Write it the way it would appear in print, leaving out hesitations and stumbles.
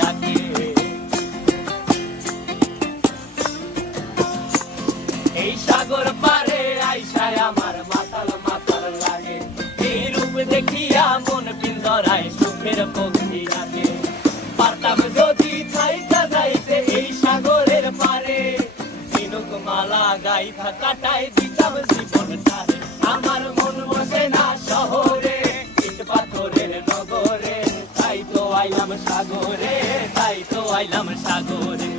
ডাকে। এই সাগর পারে আইসায় আমার মাতাল মাতাল লাগে, এই রূপ দেখিয়া মন পিঞ্জরায় সুখের পক্ষী ডাকে। পারতাম যদি থাইকা যাইতে এই সাগরের পারে, ঝিনুক মালা গাইথা কাটাই দিতাম জীবনটারে। আমার মন বসে না শহরে, ইট পাথরের নগরে, তাই তো আইলাম সাগরে, তাই তো আইলাম সাগরে।